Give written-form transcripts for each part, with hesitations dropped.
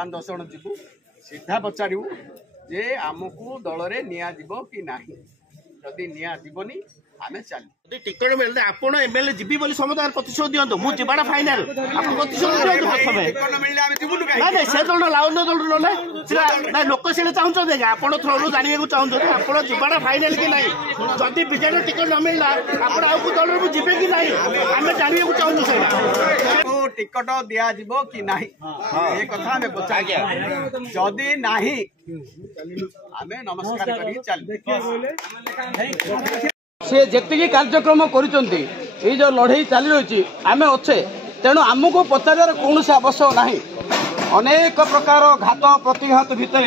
5-10 जन जीवु सीधा पचारू जे आमको दल में निया कि नहीं जदि निया जीवनी आमे चल टिकट मिलते आपन एमएलए जीवी बोली समस्त प्रतिशोध दियंतो मु जीवाटा फाइनल आपन प्रतिशोध दियंतो प्रथमे टिकट मिलले आमे जीवनु नहीं से दल लाउन दल ना लोक से चाहते आपन थ्रू जानवा चाहते आप जीवाटा फाइनल कि नहीं जदि विजेट टिकट न मिलला आप दल जीवे कि नहीं आम जानवा चाहूँ से टिकट दिया जीवो कि नहीं ये कथा आमे पचार जदि नहीं आमे नमस्कार करी चल से जी कार्यक्रम कर जो लड़े चली रही आम अच्छे तेणु आमको पचार कौन से आवश्यक ना अनेक प्रकार घात प्रतिघात भितर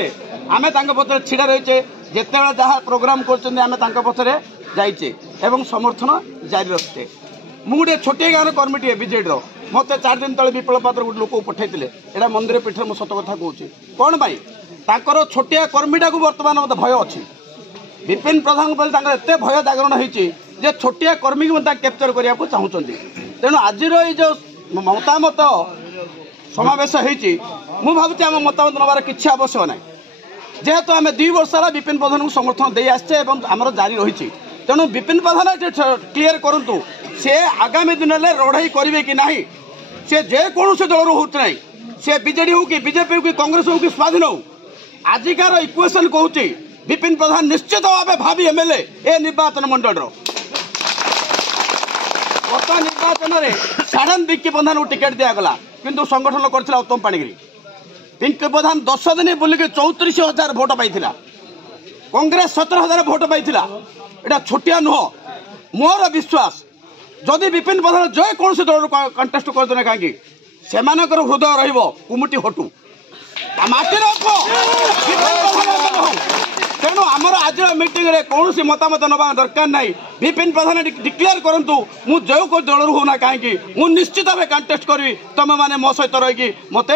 आम पचर छिड़ा रहीचे जिते जहाँ प्रोग्राम कर पचरे जाइए एवं समर्थन जारी रखते मुझे छोटे गाँव कर्मीटे बीजेडी मत 4 दिन तले विप्लव पात्र गोटे लोक पठाई एटा मंदिर पीठ मुझे सत कथा कहूँ कौन पाई छोटिया कर्मीटा को बर्तमान मत भय अच्छी विपिन प्रधान एत भय जागरण हो छोटिया कर्मी को कैप्चर करने को चाहते तेणु आज जो मतामत समावेश हो भावुँ आम मतामत नबार किसी आवश्यक ना जेहेतु आम 2 वर्ष है विपिन प्रधान को समर्थन दे आसचे आमर जारी रही तेणु विपिन प्रधान क्लीयर करूँ से आगामी दिन में लड़ाई करेंगे कि नहीं से जेकोसी दल हो सी बीजेडी हो कि बीजेपी हो कि कांग्रेस हो कि स्वाधीन हो आजिकार इक्वेशन कहूँ विपिन प्रधान निश्चित भाव भावी एमएलए ए निर्वाचन मंडल गत निर्वाचन में साधारण पिंकी प्रधान को टिकेट दिगला किंतु संगठन कर उत्तम पाणिग्री पिंकी प्रधान 10 दिन बुलिक 34,000 भोट पाई कांग्रेस 17,000 भोट पाई एटा छोटिया नुह मोर विश्वास जदि विपिन प्रधान जेकोसी दल कंटेस्ट करदे कहीं से हृदय रुमुटी हटू माटी तेणु आमर आज मीटिंग रे कौन मतामत नवा दरकार ना विपिन प्रधान डिक्लेयर करूँ मु जो को दल होना कहीं मु निश्चित भाव कंटेस्ट करी तुम मैंने मो सहित रही मत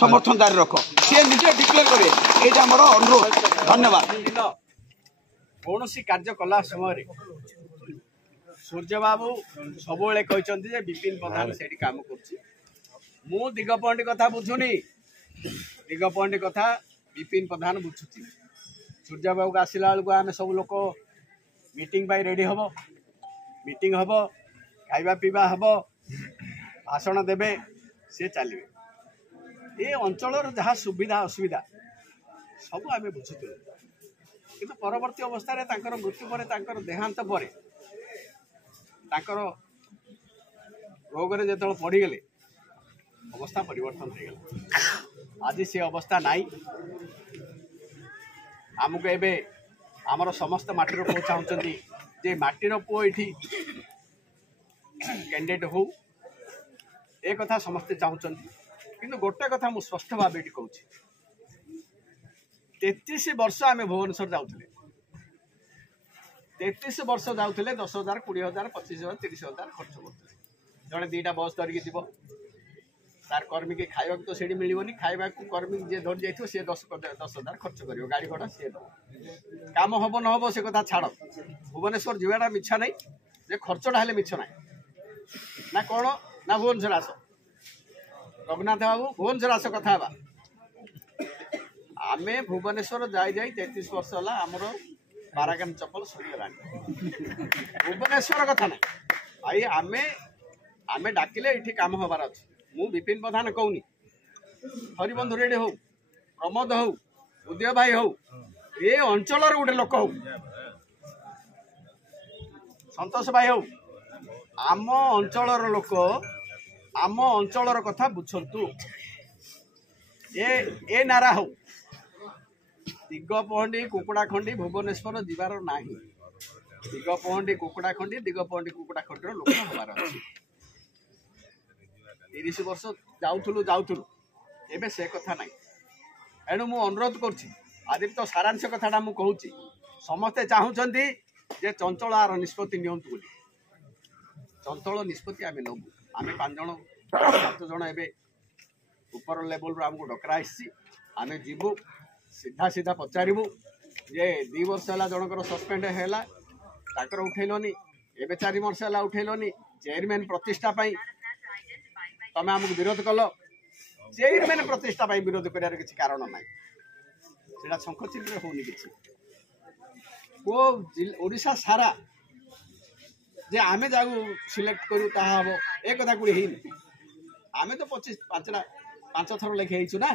समर्थन जारी रख सी निजे डिक्लेयर करे ये आमर अनुरोध धन्यवाद कौन कार्य कला समय सूर्य बाबू सब कहते विपिन प्रधान से काम कर दिगपहंडी कथा बुझुनी दिगपहंडी कथा विपिन प्रधान बुझुची सूर्य बाबू आसला बेलू आम सब लोक मीटिंग रेडी हम मीटिंग हम खाइबा पीवा हम भाषण देवे सी चलिए ये अंचल जहाँ सुविधा असुविधा सब आम बुझुलु कि परवर्ती अवस्था मृत्यु पर देहांत पर रोग जो पड़गले अवस्था परिवर्तन हो गला आज से अवस्था नाई आमको एबे आमर समस्त माटीर पुओ चाहते जे माटीर पुओ ये कैंडिडेट हो ए कथा समस्ते चाहते किंतु गोटे कथा मुझे स्पष्ट भाव ये कहूँ 33 वर्ष आम भुवनेश्वर जाऊे 33 वर्ष जाऊे 10,000 20,000 25,000 30,000 खर्च करते जड़े 2टा बस धरिकी जीव तार कर्मी के खावा तो से मिलनी खावा कर्मी जी धरी जाइए सी 10,000 खर्च कर गाड़ी घोड़ा सी दब कम हम न हम से कथा छाड़ भुवनेश्वर जीवाटा मिछा नहीं जे खर्चटा हेल्ले मिछ ना ना कौन ना भुवनेश्वर आस रघुनाथ बाबू भुवनेश्वर आस कथा आम भुवनेश्वर जाई 33 वर्ष है आमर बारागान चपल सरीगला भुवनेश्वर कथा ना आई आम आम डाकिले ये कम हबार अच्छे मु विपिन प्रधान कहूनी हरिबंधु रेड्डी हो प्रमोद हो उदय भाई हो ये अंचल गोटे लोक हो संतोष भाई हो आम अंचल लोक आम अंचल कथा बुझंतु ए नारा हो दिगपहंडी कुकुड़ाखंडी भुवनेश्वर जीवार ना दिगपहंडी कुकुड़ाखंडी दिगपहंडी कुकुड़ाखंडी लोक हबार अच्छे 30 वर्ष जाऊलु एबे से कथा ना एणु मु अनुरोध कर तो सारांश कथाटा मु कहूँ समस्ते चाहूँगी जे चंचल आर निष्पत्ति नियंतु चंचल निष्पत्ति आम नबू आम 5 जन 7 जन एबे ऊपर लेवल रू आमको डकरा आम जीवु सीधा सीधा पचारू जे 2 वर्ष है जनकर सस्पेंड है उठेलनी एबे 4 वर्ष है उठेलनी चेयरमैन प्रतिष्ठा तुम आमको विरोध कल चेयरमैन प्रतिष्ठा विरोध करार किसी कारण ना सेटा शंखचिल्ली होनी किसी ओडिशा सारा जे आमे जागु सिलेक्ट करू ताहा हम ए कथा कुड़ी हेइन आमे तो 5 थर लेखे हेइछु ना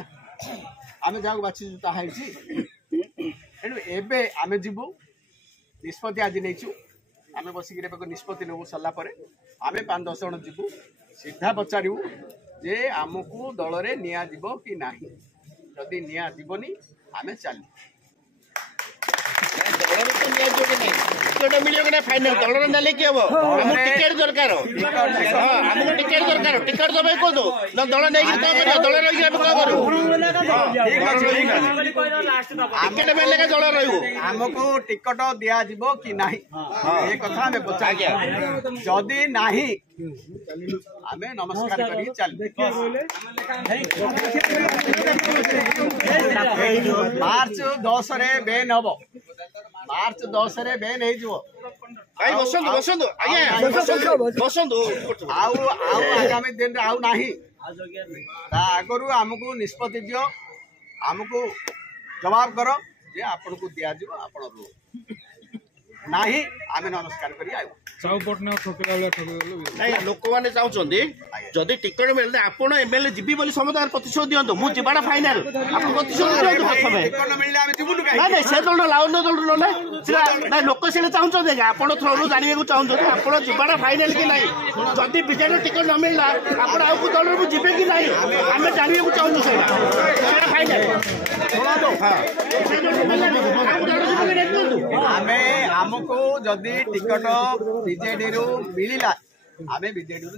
आमे जागु बाछि ताहा हेइछि एनु एबे आमे जिबु निष्पत्ति आज नेछु आमे बसिक निष्पत्ति नेबु सरला परे आमे 5-10 जण जिबु सीधा पचारिबु जे आमको दल रे निया जिवो कि नाही जदि निया जिवोनी आमे चालू फाइनल दलर नेले कि हम टिकेट दरकार हमको टिकेट दरकार टिकेट दबे को दो न दल नै कि कर दल रहि हम का करू टिकेट बेले के दल रहू हमको टिकट दिया जिवो कि नाही ए कथा हमें पचा जदि नाही हमें नमस्कार करी चल मार्च 10 रे बैन हबो मार्च 10 रे बैन हे जिवो भाई बसंत आज्ञा बसंत आउ आगामी दिन रे आउ नाही ता आगरु हमको निष्पत्ति दियो हमको जवाब करो जे आपन को दिया जिवो आपन रो नाही आमे नमस्कार करी आइबो लोक मैंने चाहते जदि टिकट मिलते आपड़ एमएलए जीवी बोली समझ प्रतिशोध दिंतु मुझे जीवाटा फाइनाल आप प्रतिशोध नहीं से दल लाउन दल ना लोक से चाहते आप थ्रू जानवा चाहते आप जीवाटा फाइनाल कि नहीं जदि विजेडर टिकट न मिलला आप दल जीवे कि नहीं आम जानवा चाहूँ से फाइनाल हमको जदि टिकट बीजेडी रू मिलला आमे बीजेडी रू